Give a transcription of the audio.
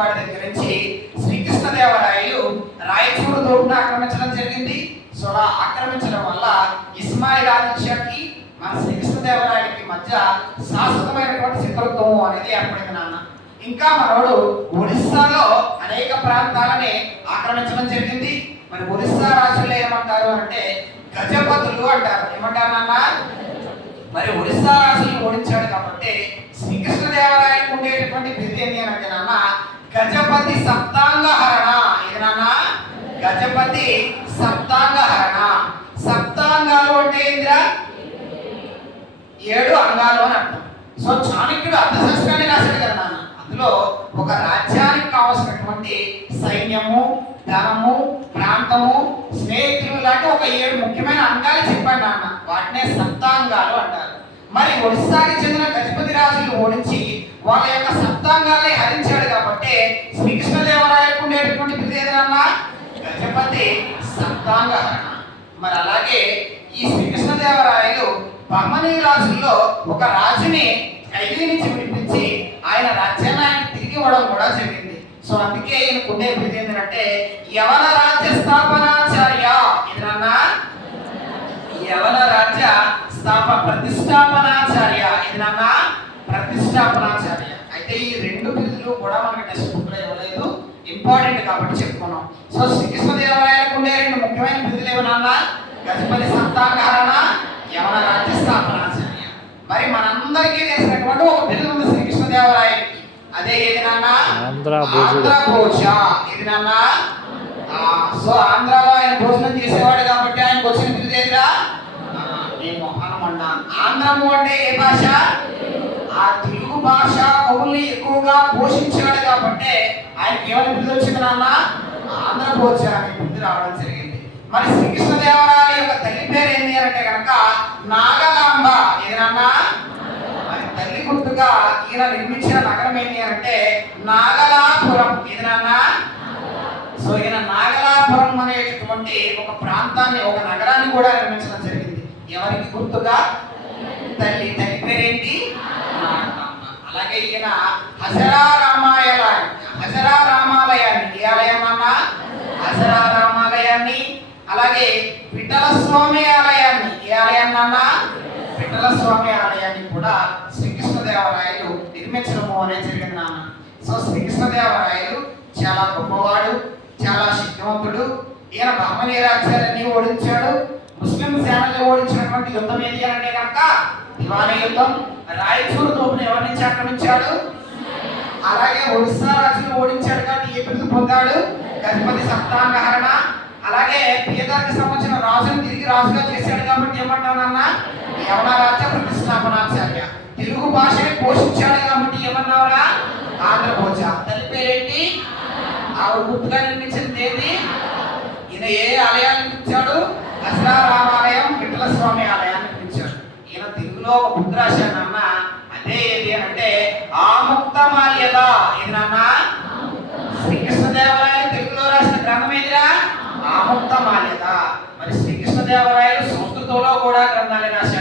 వాడి దగ్గర నుంచి శ్రీకృష్ణదేవరాయలు రాయచూరు తోపును ఆక్రమించడం జరిగింది. సో అలా ఆక్రమించడం వల్ల ఇస్మాయిల్ ఆదిత్యకి మన శ్రీకృష్ణదేవరాయలకి మధ్య శాశ్వతమైనటువంటి శత్రుత్వం అనేది ఏర్పడింది నాన్న. ఇంకా మనోడు ఒడిస్సాలో అనేక ప్రాంతాలని ఆక్రమించడం జరిగింది. మరి ఒడిస్సా రాజులు ఏమంటారు అంటే గజపతులు అంటారు. ఏమంటారు నాన్న? మరి ఒడిస్సా రాజులు ఓడించాడు కాబట్టి శ్రీకృష్ణదేవరాయలకు ఉండేటటువంటి బిరుదు ఏంటి అంటే నాన్న గజపతి సప్తాంగహరణ. ఇది నాన్న గజపతి సప్తాంగహరణ. సప్తాంగాలు అంటే ఏంద్రా? 7 అంగాలు అని అర్థం. సో చాణక్యుడు అర్థశాస్త్రాన్ని రాశాడు కదా నాన్న. అందులో ఒక రాజ్యానికి కావాల్సినటువంటి సైన్యము, ధనము, ప్రాంతము, స్నేహితులు లాంటి ఒక 7 ముఖ్యమైన అంగాలు చెప్పాడు నాన్న. వాటినే సప్తాంగాలు అంటారు. మరి ఒడిస్సాకి చెందిన గజపతి రాజులు ఓడించి వాళ్ళ యొక్క సప్తాంగాల్ని హరించాడు కాబట్టి శ్రీకృష్ణదేవరాయలకు ఉండేటటువంటి బిరుదు ఏదన్నా గజపతి సప్తాంగహరణ. మరి అలాగే ఈ శ్రీకృష్ణదేవరాయలు బహమనీ రాజుల్లో ఒక రాజుని ఖైదీ నుంచి విడిపించి ఆయన రాజ్యాన్ని తిరిగి ఇవ్వడం కూడా జరిగింది. సో అందుకే ఈయనకు ఉండే బిరుదు ఏంటంటే యవన రాజ్య స్థాపనాచార్య. ఇదన్నా యవన రాజ్య ప్రతిష్టాపనాచార్య. ఇదన్నా ప్రతిష్టాపనాచార్య. అయితే ఈ 2 బిరుదులు కూడా మనకి టెక్స్ట్ బుక్ లో ఇవ్వలేదు, ఇంపార్టెంట్ కాబట్టి చెప్పుకున్నాం. సో శ్రీకృష్ణదేవరాయలకు ఉండే 2 ముఖ్యమైన బిరుదులు ఏమన్నా గజపతి సప్తాంగహరణ, యవన రాజ్య స్థాపనాచార్య. మరి మనందరికీ తెలిసినటువంటి ఒక బిరుదు ఉంది శ్రీకృష్ణదేవరాయలకి. అదే ఏది నాన్న? ఆంధ్రభోజ. ఇది నాన్న. సో ఆంధ్రాలో ఆయన భోజనం చేసేవాడు కాబట్టి ఆయనకు వచ్చిన బిరుదు ఏదిరా? నేను హనుమన్నాను. ఆంధ్రము అంటే ఏ భాష? ఆ తెలుగు భాష కవుల్ని ఎక్కువగా పోషించాడు కాబట్టి ఆయనకి ఏమైనా బిరుదు వచ్చింది నాన్న? ఆంధ్రభోజ అనే బిరుదు రావడం జరిగింది. మరి శ్రీకృష్ణదేవరాయల యొక్క తల్లి పేరు ఏంటి అంటే కనుక నాగలాంబ. ఏదన్నా మరి తల్లి గుర్తుగా ఈయన నిర్మించిన నగరం ఏంటి అంటే నాగలాపురం. ఏదన్నా సో ఈయన నాగలాపురం అనేటటువంటి ఒక ప్రాంతాన్ని, ఒక నగరాన్ని కూడా నిర్మించడం జరిగింది. ఎవరికి గుర్తుగా? తల్లి. తల్లి పేరేంటి? నాగలాంబ. అలాగే ఈయన హజరా రామాలయాన్ని, ఏ ఆలయం అన్నా? హజరా రామాలయాన్ని. అలాగే విఠల స్వామి ఆలయాన్ని, ఏ ఆలయాన్ని అన్నా? విఠల స్వామి ఆలయాన్ని కూడా శ్రీకృష్ణదేవరాయలు నిర్మించడము అనేది జరిగింది నాన్న. సో శ్రీకృష్ణదేవరాయలు చాలా గొప్పవాడు, చాలా శక్తివంతుడు. ఈయన బహమనీ రాజ్యాలన్నీ ఓడించాడు. ముస్లిం సేనల్ని ఓడించినటువంటి యుద్ధం ఏది అంటే కనుక దివానీ యుద్ధం. రాయచూరు తోపును ఎవరి నుంచి ఆక్రమించాడు? అలాగే ఒడిస్సా రాజును ఓడించాడు కాబట్టి ఏ బిరుదు పొందాడు? గజపతి సప్తాంగహరణ. అలాగే పీదర్కి సంబంధించిన రాజును తిరిగి రాజుగా చేశాడు కాబట్టి ఏమంటానన్నా యవన రాజ్య ప్రతిష్టాపనాచార్య. తెలుగు భాషని పోషించాడు కాబట్టి ఏమన్నావురా? ఆంధ్రభోజ. తల్లి పేరేంటి? ఆవిడ గుర్తుగా నిర్మించింది ఏది? ఈయన ఏ ఆలయాన్ని నిర్మించాడు? హజరా రామాలయం, విఠల స్వామి ఆలయాన్ని నిర్మించాడు. ఈయన తెలుగులో ఒక బుక్ రాశాడు నాన్న. అదే ఏది అంటే ఆముక్తమాల్యద. ఇది నాన్న శ్రీకృష్ణదేవరాయలు తెలుగులో రాసిన గ్రంథం ఏదిరా? ఆముక్తమాల్యద. మరి శ్రీకృష్ణదేవరాయలు సంస్కృతంలో కూడా గ్రంథాన్ని రాశాడు.